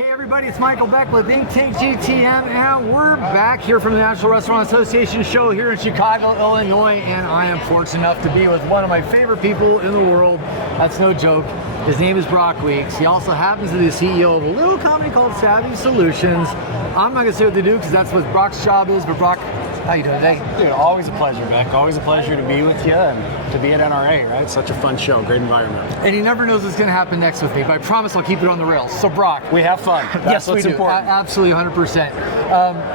Hey everybody, it's Michael Beck with Think Tank GTM, and we're back here from the National Restaurant Association show here in Chicago, Illinois, and I am fortunate enough to be with one of my favorite people in the world. That's no joke. His name is Brock Weeks. He also happens to be the CEO of a little company called SAVI Solutions. I'm not going to say what they do because that's what Brock's job is, but Brock, how you doing today? Dude, always a pleasure, Beck. Always a pleasure to be with you and to be at NRA, right? Such a fun show, great environment. And he never knows what's going to happen next with me, but I promise I'll keep it on the rails. So Brock. We have fun. That's yes, what's we do. important. Absolutely, 100%.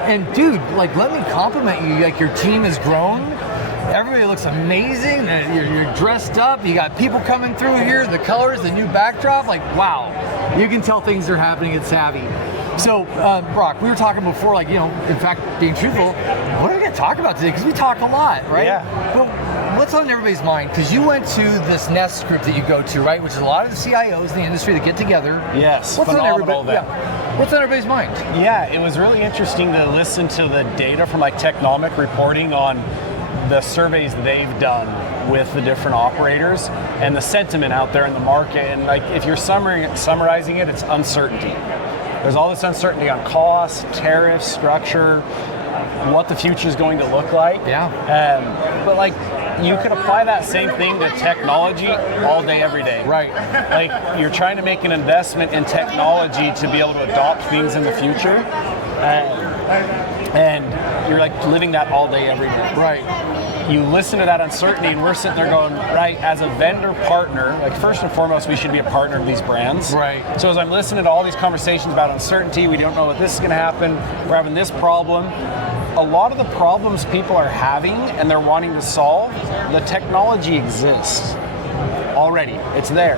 And dude, like, let me compliment you. Like, your team has grown. Everybody looks amazing. You're dressed up. You got people coming through here. The colors, the new backdrop. Like, wow. You can tell things are happening at SAVI. So, Brock, we were talking before, like, you know, in fact, being truthful, what are we going to talk about today? Because we talk a lot, right? Yeah. But what's on everybody's mind? Because you went to this Nest group that you go to, right? Which is a lot of the CIOs in the industry that get together. Yes, What's phenomenal on everybody? event. Yeah. What's on everybody's mind? Yeah, it was really interesting to listen to the data from like Technomic reporting on the surveys they've done with the different operators and the sentiment out there in the market. And like, if you're summarizing it, it's uncertainty. There's all this uncertainty on cost, tariffs, structure, what the future is going to look like. Yeah. But like, you could apply that same thing to technology all day, every day. Right. Like, you're trying to make an investment in technology to be able to adopt things in the future. And you're like living that all day, every day. Right. You listen to that uncertainty, and we're sitting there going, right, as a vendor partner, like first and foremost, we should be a partner of these brands. Right. So as I'm listening to all these conversations about uncertainty, we don't know what this is going to happen, we're having this problem. A lot of the problems people are having and they're wanting to solve, the technology exists already. It's there.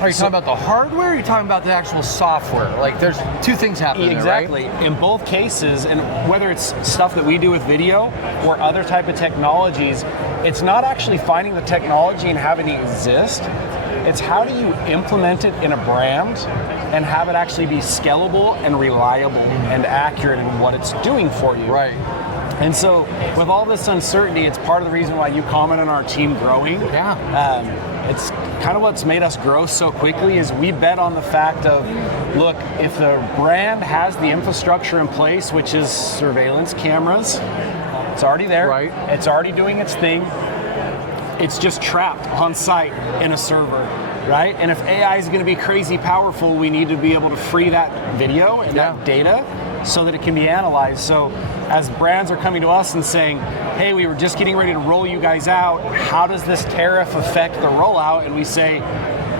Are you talking about the hardware, or are you talking about the actual software? Like, there's two things happening exactly. there, right? In both cases, and whether it's stuff that we do with video or other type of technologies, it's not actually finding the technology and having it exist. It's how do you implement it in a brand and have it actually be scalable and reliable and accurate in what it's doing for you. Right. And so with all this uncertainty, it's part of the reason why you comment on our team growing. Yeah. It's kind of what's made us grow so quickly is we bet on the fact of, look, if the brand has the infrastructure in place, which is surveillance cameras, it's already there. Right. It's already doing its thing. It's just trapped on site in a server, right? And if AI is going to be crazy powerful, we need to be able to free that video and that data so that it can be analyzed. So as brands are coming to us and saying, hey, we were just getting ready to roll you guys out, how does this tariff affect the rollout? And we say,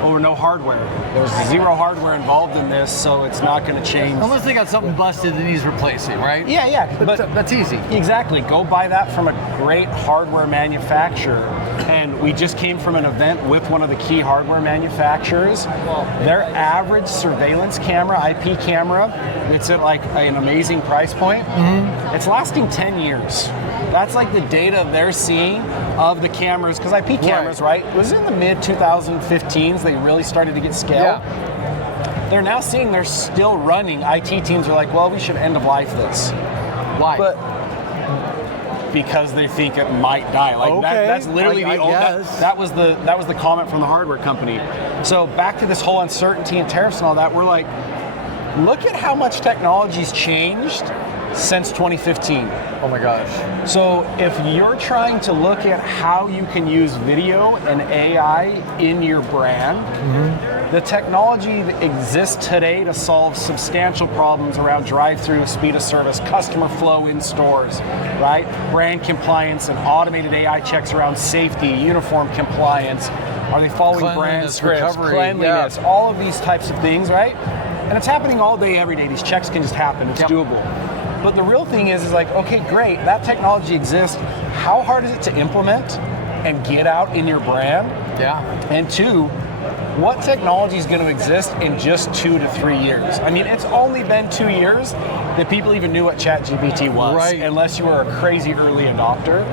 oh, no hardware. There's zero hardware involved in this, so it's not going to change. Unless they got something busted that needs replacing, right? Yeah, but that's easy. Exactly. Go buy that from a great hardware manufacturer. And we just came from an event with one of the key hardware manufacturers. Their average surveillance camera, IP camera, it's at like an amazing price point. Mm-hmm. It's lasting 10 years. That's like the data they're seeing of the cameras, because IP cameras, right? It was in the mid 2015s they really started to get scale. Yeah. They're now seeing they're still running. IT teams are like, well, we should end of life this. Why? Because they think it might die. Like that's literally that was the comment from the hardware company. So back to this whole uncertainty and tariffs and all that, we're like, look at how much technology's changed since 2015. Oh my gosh. So if you're trying to look at how you can use video and AI in your brand, the technology that exists today to solve substantial problems around drive-thru, speed of service, customer flow in stores, right? Brand compliance and automated AI checks around safety, uniform compliance. Are they following brand scripts, cleanliness, all of these types of things, right? And it's happening all day, every day. These checks can just happen. It's doable. But the real thing is like, okay, great, that technology exists. How hard is it to implement and get out in your brand? Yeah. And two, what technology is going to exist in just 2 to 3 years? I mean, it's only been 2 years that people even knew what ChatGPT was, unless you were a crazy early adopter.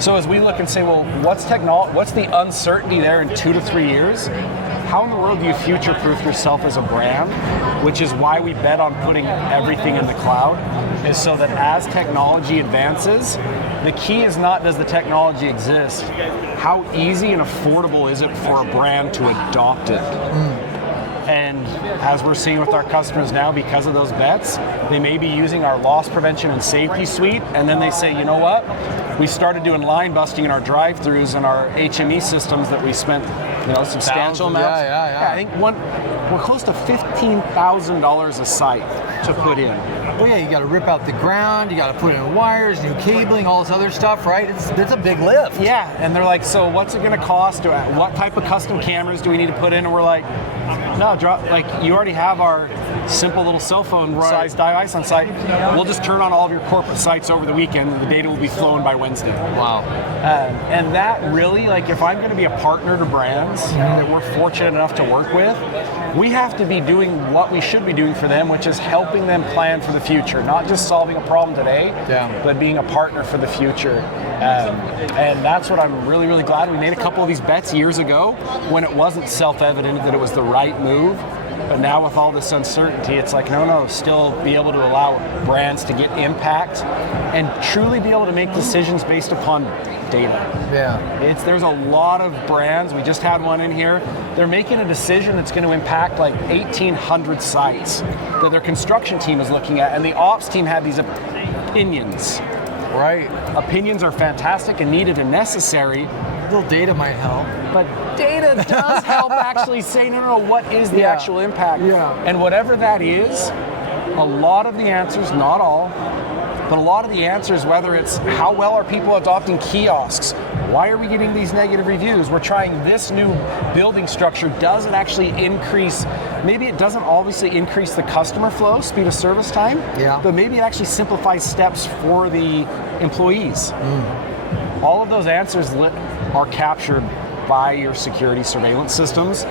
So as we look and say, well, what's the uncertainty there in 2 to 3 years? How in the world do you future-proof yourself as a brand? Which is why we bet on putting everything in the cloud, is so that as technology advances, the key is not does the technology exist, how easy and affordable is it for a brand to adopt it? And as we're seeing with our customers now, because of those bets, they may be using our loss prevention and safety suite, and then they say, you know what? We started doing line busting in our drive-thrus and our HME systems that we spent, substantial amounts. Yeah. I think we're close to $15,000 a site to put in. Well, yeah, you got to rip out the ground, you got to put in wires, new cabling, all this other stuff, right? It's a big lift. Yeah, and they're like, so what's it going to cost? What type of custom cameras do we need to put in? And we're like, no, you already have our simple little cell phone size device on site. We'll just turn on all of your corporate sites over the weekend, and the data will be flown by Wednesday. Wow. And that really, if I'm going to be a partner to brands that we're fortunate enough to work with, we have to be doing what we should be doing for them, which is helping them plan for the future, not just solving a problem today, but being a partner for the future. And that's what I'm really, really glad. We made a couple of these bets years ago when it wasn't self-evident that it was the right move. But now with all this uncertainty, it's like, no, still be able to allow brands to get impact and truly be able to make decisions based upon data. Yeah. There's a lot of brands, we just had one in here, they're making a decision that's going to impact 1,800 sites that their construction team is looking at, and the ops team had these opinions. Right. Opinions are fantastic and needed and necessary. A little data might help. But data does help actually say, no, what is the actual impact? Yeah. And whatever that is, a lot of the answers, not all, but a lot of the answers, whether it's how well are people adopting kiosks, why are we getting these negative reviews? We're trying this new building structure. Does it actually increase, maybe it doesn't obviously increase the customer flow, speed of service time, but maybe it actually simplifies steps for the employees. All of those answers are captured by your security surveillance systems.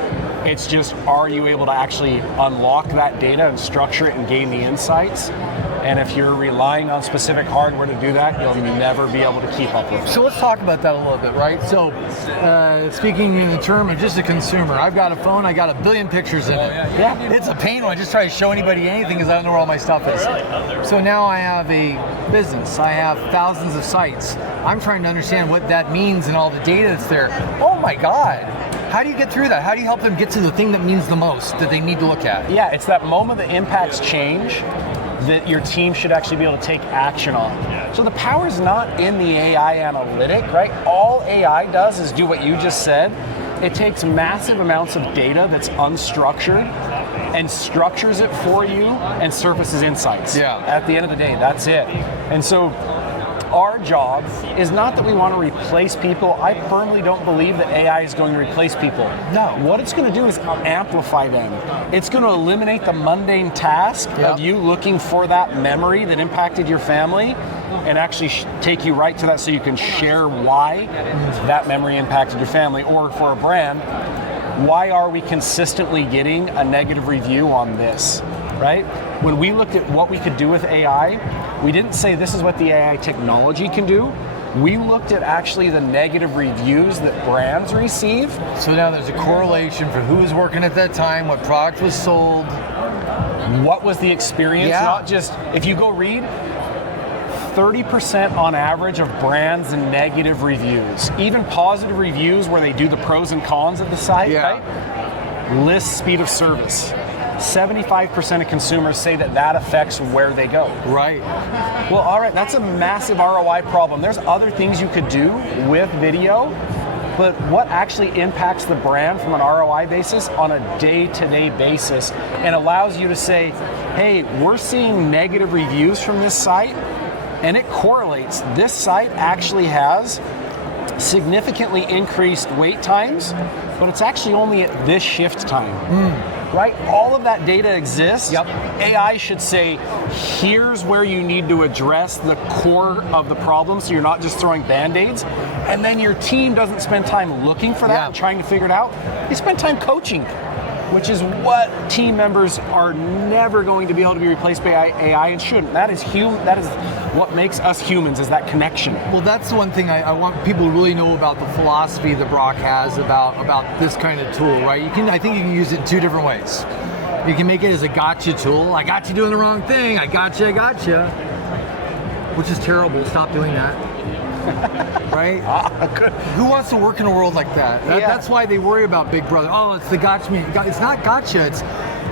It's just, are you able to actually unlock that data and structure it and gain the insights? And if you're relying on specific hardware to do that, you'll never be able to keep up with it. So let's talk about that a little bit, right? So speaking in the term of just a consumer, I've got a phone, I got a billion pictures in it. Yeah. It's a pain when I just try to show anybody anything because I don't know where all my stuff is. So now I have a business, I have thousands of sites. I'm trying to understand what that means and all the data that's there. Oh my God. How do you get through that? How do you help them get to the thing that means the most, that they need to look at? Yeah, it's that moment that impacts change that your team should actually be able to take action on. So the power is not in the AI analytic, right? All AI does is do what you just said. It takes massive amounts of data that's unstructured and structures it for you and surfaces insights. Yeah. At the end of the day, that's it. And so our job is not that we want to replace people. I firmly don't believe that AI is going to replace people. No. What it's going to do is amplify them. It's going to eliminate the mundane task of you looking for that memory that impacted your family and actually take you right to that so you can share why that memory impacted your family. Or for a brand, why are we consistently getting a negative review on this, right? When we looked at what we could do with AI, we didn't say this is what the AI technology can do. We looked at actually the negative reviews that brands receive. So now there's a correlation for who was working at that time, what product was sold. What was the experience? Yeah. Not just, if you go read, 30% on average of brands and negative reviews. Even positive reviews where they do the pros and cons of the site, right? List speed of service. 75% of consumers say that affects where they go. Right. Well, all right, that's a massive ROI problem. There's other things you could do with video, but what actually impacts the brand from an ROI basis on a day-to-day basis and allows you to say, hey, we're seeing negative reviews from this site, and it correlates. This site actually has significantly increased wait times, but it's actually only at this shift time. Right? All of that data exists. AI should say, here's where you need to address the core of the problem so you're not just throwing Band-Aids. And then your team doesn't spend time looking for that and trying to figure it out. They spend time coaching, which is what team members are never going to be able to be replaced by AI and shouldn't. That is what makes us humans, is that connection. Well, that's the one thing I want people to really know about the philosophy that Brock has about this kind of tool, right? I think you can use it in two different ways. You can make it as a gotcha tool. I got you doing the wrong thing. I gotcha. Which is terrible. Stop doing that. Right? Who wants to work in a world like that? That's why they worry about Big Brother. Oh, it's the gotcha. It's not gotcha.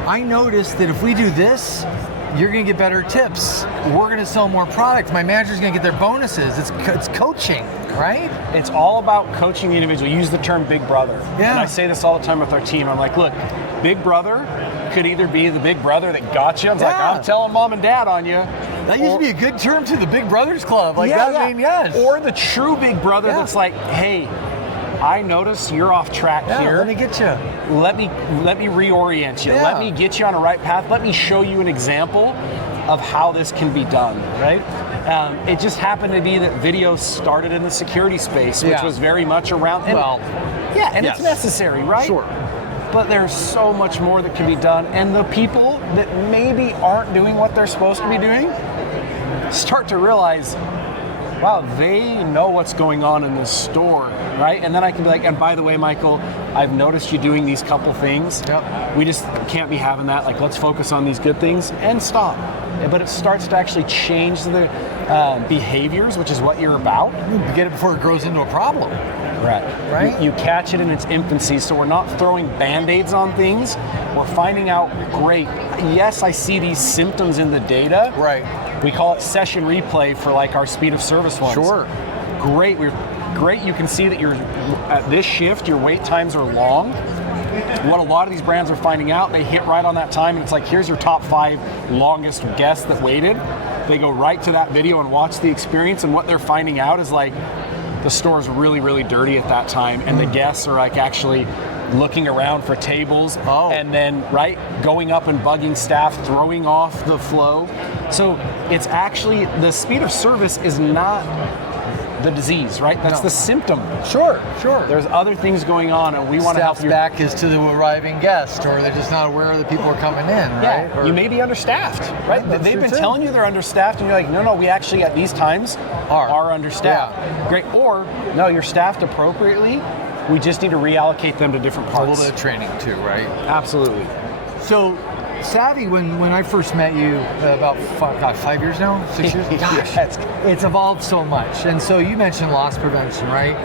I noticed that if we do this, you're going to get better tips. We're going to sell more products. My manager's going to get their bonuses. It's coaching, right? It's all about coaching the individual. You use the term big brother. Yeah. And I say this all the time with our team. I'm like, look, big brother could either be the big brother that got you. It's like, I'm telling mom and dad on you. That used to be a good term too, the Big Brothers Club. Like that, I mean, yes. Or the true big brother that's like, hey, I noticed you're off track here. Let me get you. Let me reorient you. Yeah. Let me get you on a right path. Let me show you an example of how this can be done, right? It just happened to be that video started in the security space, which was very much around. And it's necessary, right? Sure. But there's so much more that can be done, and the people that maybe aren't doing what they're supposed to be doing start to realize, wow, they know what's going on in this store, right? And then I can be like, and by the way, Michael, I've noticed you doing these couple things. Yep. We just can't be having that. Like, let's focus on these good things and stop. But it starts to actually change the behaviors, which is what you're about. Get it before it grows into a problem. Right. You catch it in its infancy, so we're not throwing Band-Aids on things. We're finding out, great, yes, I see these symptoms in the data. Right. We call it session replay for like our speed of service ones. Sure. Great, you can see that you're at this shift, your wait times are long. What a lot of these brands are finding out, they hit right on that time and it's like, here's your top 5 longest guests that waited. They go right to that video and watch the experience, and what they're finding out is like, the store's really, really dirty at that time, and the guests are like actually looking around for tables, and then going up and bugging staff, throwing off the flow. So it's actually, the speed of service is not the disease, right? That's the symptom. Sure. There's other things going on, and we want to help Staff's back is to the arriving guest, or they're just not aware that people are coming in, right? Yeah, you may be understaffed, right? Yeah, They've been telling you they're understaffed, and you're like, no, we actually at these times are understaffed. Yeah. Great. Or, no, you're staffed appropriately. We just need to reallocate them to different parts. A little bit of training too, right? Absolutely. So, SAVI, when I first met you about 5 years now, 6 years? Gosh, it's evolved so much. And so you mentioned loss prevention, right?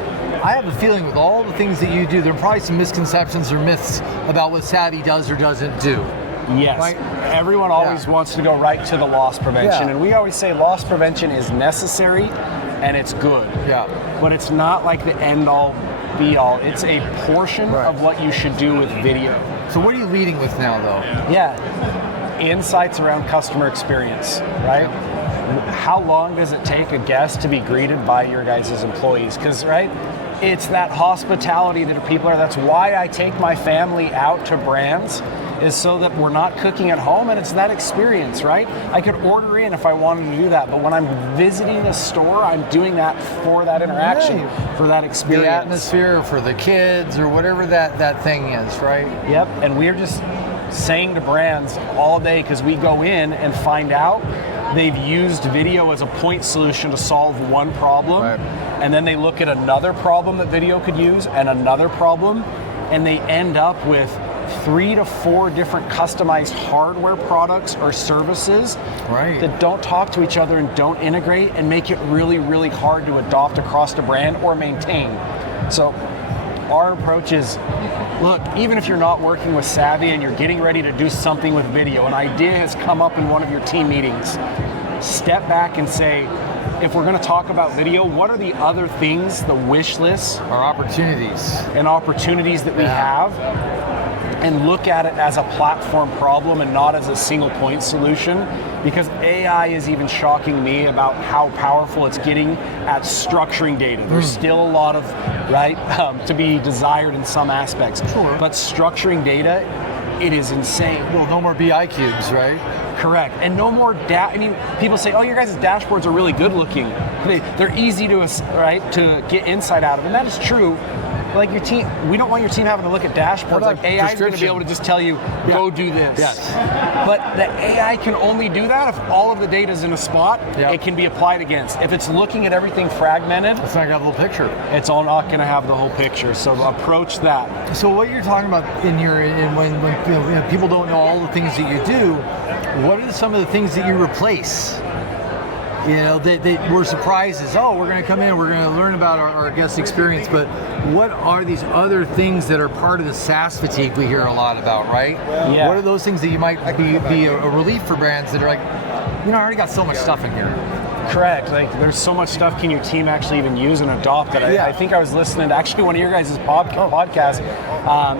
I have a feeling with all the things that you do, there are probably some misconceptions or myths about what SAVI does or doesn't do. Yes. Right? Everyone always wants to go right to the loss prevention. Yeah. And we always say loss prevention is necessary and it's good. Yeah. But it's not like the end all be all. It's a portion of what you should do with video. So what are you leading with now, though? Yeah, insights around customer experience, right? How long does it take a guest to be greeted by your guys' employees? Because, it's that hospitality that people are, that's why I take my family out to brands, is so that we're not cooking at home, and it's that experience, right? I could order in if I wanted to do that, but when I'm visiting a store, I'm doing that for that interaction, for that experience. The atmosphere, for the kids, or whatever that thing is, right? Yep, and we're just saying to brands all day, because we go in and find out they've used video as a point solution to solve one problem, and then they look at another problem that video could use, and another problem, and they end up with 3 to 4 different customized hardware products or services that don't talk to each other and don't integrate, and make it really, really hard to adopt across the brand or maintain. So our approach is, look, even if you're not working with SAVI and you're getting ready to do something with video, an idea has come up in one of your team meetings, step back and say, if we're going to talk about video, what are the other things, the wish lists, Our opportunities. and opportunities that we have, and look at it as a platform problem and not as a single point solution, because AI is even shocking me about how powerful it's getting at structuring data. There's still a lot of, to be desired in some aspects. Sure. But structuring data, it is insane. Well, no more BI cubes, right? Correct. And no more people say, oh, your guys' dashboards are really good looking. They're easy to get insight out of. And that is true. Like your team, we don't want your team having to look at dashboards. Like AI is going to be able to just tell you, go do this. Yes. But the AI can only do that if all of the data is in a spot it can be applied against. If it's looking at everything fragmented, It's not got a little picture. it's all not going to have the whole picture. So approach that. So what you're talking about when people don't know all the things that you do, what are some of the things that you replace? You know, they were surprised as, oh, we're going to come in, we're going to learn about our guest experience, but what are these other things that are part of the SaaS fatigue we hear a lot about, right? Yeah. What are those things that you might be a relief for brands that are like, you know, I already got so much stuff in here. Correct. Like, there's so much stuff can your team actually even use and adopt that. I think I was listening to actually one of your guys' podcast,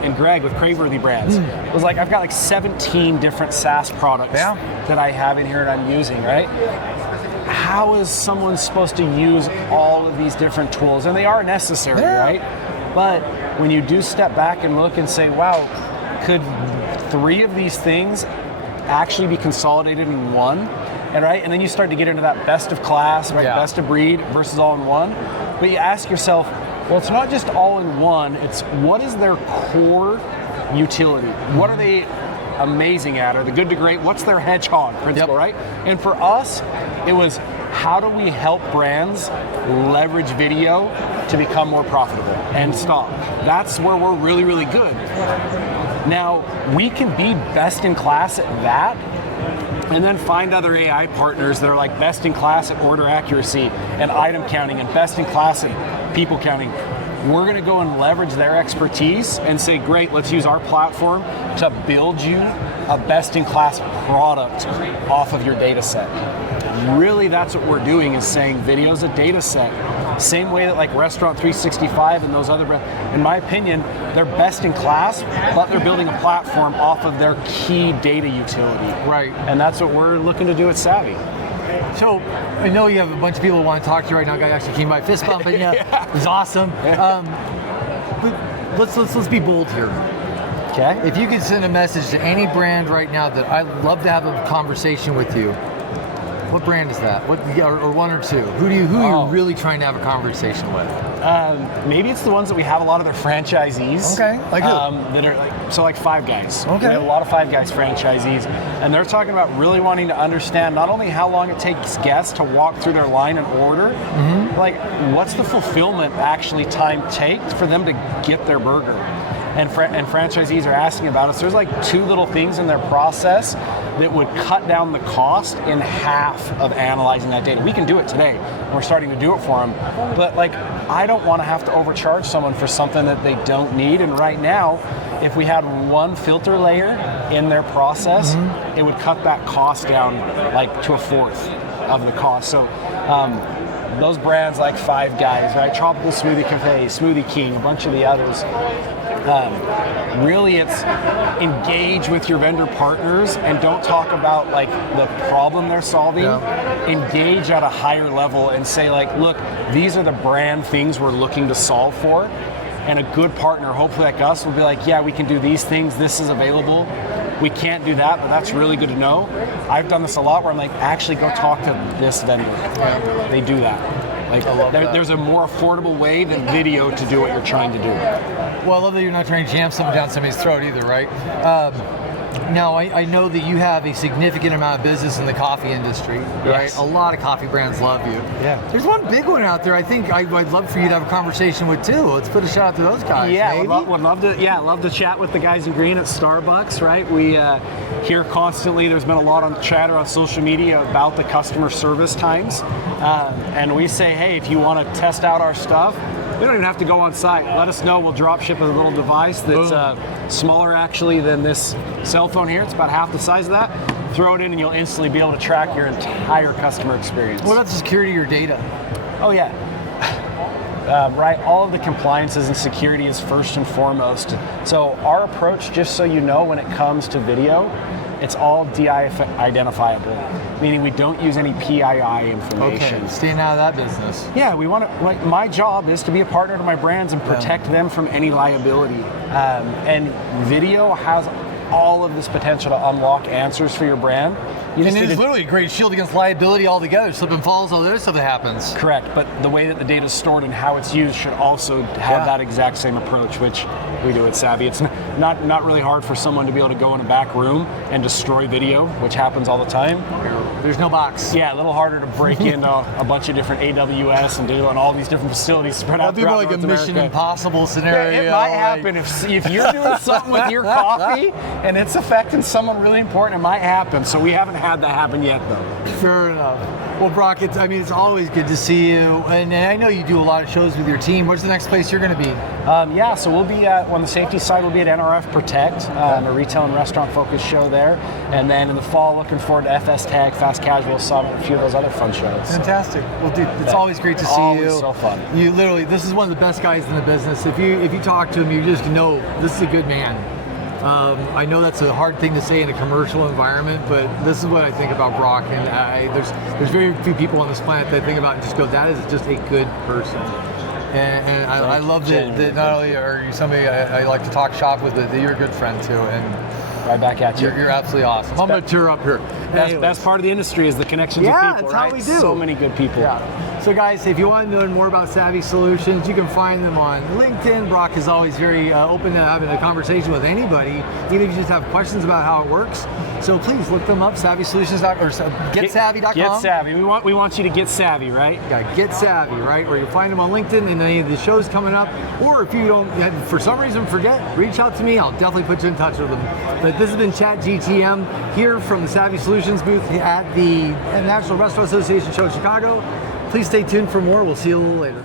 and Greg with Craveworthy Brands. It was like, I've got like 17 different SaaS products that I have in here and I'm using, right? How is someone supposed to use all of these different tools? And they are necessary, right? But when you do step back and look and say, wow, could 3 of these things actually be consolidated in one? And right, and then you start to get into that best of class, right? Best of breed versus all in one. But you ask yourself, well, it's not just all in one, it's what is their core utility? What are they amazing at? Are they good to great? What's their hedgehog principle, right? And for us, it was, how do we help brands leverage video to become more profitable and stop? That's where we're really, really good. Now, we can be best in class at that, and then find other AI partners that are like best in class at order accuracy and item counting and best in class at people counting. We're going to go and leverage their expertise and say, great, let's use our platform to build you a best in class product off of your data set. Really, that's what we're doing, is saying video's a data set. Same way that like Restaurant 365 and those other brands, in my opinion, they're best in class, but they're building a platform off of their key data utility. Right. And that's what we're looking to do at Savvy. So I know you have a bunch of people who want to talk to you right now. I actually came by fist bumping you. It was awesome. But let's be bold here. Okay. If you could send a message to any brand right now that I'd love to have a conversation with you, what brand is that? What, or one or two? Who are you really trying to have a conversation with? Maybe it's the ones that we have a lot of their franchisees. Okay, like who? That are like Five Guys. Okay. We have a lot of Five Guys franchisees, and they're talking about really wanting to understand not only how long it takes guests to walk through their line and order, like what's the fulfillment actually time take for them to get their burger. And franchisees are asking about it. So there's like 2 little things in their process that would cut down the cost in half of analyzing that data. We can do it today. We're starting to do it for them. But like, I don't want to have to overcharge someone for something that they don't need. And right now, if we had 1 filter layer in their process, it would cut that cost down like to 1/4 of the cost. So those brands like Five Guys, right? Tropical Smoothie Cafe, Smoothie King, a bunch of the others. Really, it's engage with your vendor partners and don't talk about like the problem they're solving. Engage at a higher level and say like, look, these are the brand things we're looking to solve for. And a good partner, hopefully like us, will be like, yeah, we can do these things. This is available. We can't do that, but that's really good to know. I've done this a lot where I'm like, actually go talk to this vendor. They do that. Like, there's a more affordable way than video to do what you're trying to do. Well, I love that you're not trying to jam something down somebody's throat either, right? Now, I know that you have a significant amount of business in the coffee industry, right? Yes. A lot of coffee brands love you. Yeah. There's one big one out there I think I'd love for you to have a conversation with too. Let's put a shout out to those guys, Yeah, maybe? would love to. Yeah, love to chat with the guys in green at Starbucks. Right, we hear constantly. There's been a lot on chatter on social media about the customer service times, and we say, hey, if you want to test out our stuff, we don't even have to go on site. Let us know. We'll drop ship a little device that's smaller actually than this cell phone here. It's about half the size of that. Throw it in, and you'll instantly be able to track your entire customer experience. What about the security of your data? Oh yeah. Right, all of the compliances and security is first and foremost. So our approach, just so you know, when it comes to video, it's all de-identifiable, meaning we don't use any PII information. Okay, staying out of that business. Yeah, we want to. Like, my job is to be a partner to my brands and protect them from any liability. And video has all of this potential to unlock answers for your brand. And it's literally a great shield against liability altogether. Slip and falls, all the other stuff that happens. Correct, but the way that the data is stored and how it's used should also have that exact same approach, which we do at Savvy. It's not really hard for someone to be able to go in a back room and destroy video, which happens all the time. There's no box. Yeah, a little harder to break into a bunch of different AWS and data and all these different facilities spread out That'd be throughout like a North Mission America. Impossible scenario. Yeah, it might like- happen if you're doing something with your coffee and it's affecting someone really important. It might happen. So we haven't had that happen yet, though. Fair enough. Well, Brock, it's always good to see you, and I know you do a lot of shows with your team. Where's the next place you're going to be? Yeah, so we'll be on the safety side. We'll be at NRF Protect, a retail and restaurant focused show there, and then in the fall, looking forward to FS Tag, Fast Casual Summit, a few of those other fun shows. Fantastic. Well, dude, it's always great to see Always you. so fun. You literally, this is one of the best guys in the business. If you talk to him, you just know this is a good man. I know that's a hard thing to say in a commercial environment, but this is what I think about Brock, and there's very few people on this planet that think about and just go, that is just a good person. And I love that not only are you somebody I like to talk shop with, that you're a good friend too, and Right back at you. you're absolutely awesome. I'm going to tour up here. Best part of the industry is the connections with Yeah, people, that's how right? we do. So many good people. Yeah. So guys, if you want to know more about SAVI Solutions, you can find them on LinkedIn. Brock is always very open to having a conversation with anybody, even if you just have questions about how it works. So please look them up, SAVISolutions.com or GetSavvy.com. Get savvy. We want you to get savvy, right? Yeah, Get Savvy, right? Where you'll find them on LinkedIn and any of the shows coming up. Or if you don't, for some reason, forget, reach out to me. I'll definitely put you in touch with them. But this has been Chat GTM here from the SAVI Solutions booth at the National Restaurant Association show in Chicago. Please stay tuned for more. We'll see you a little later.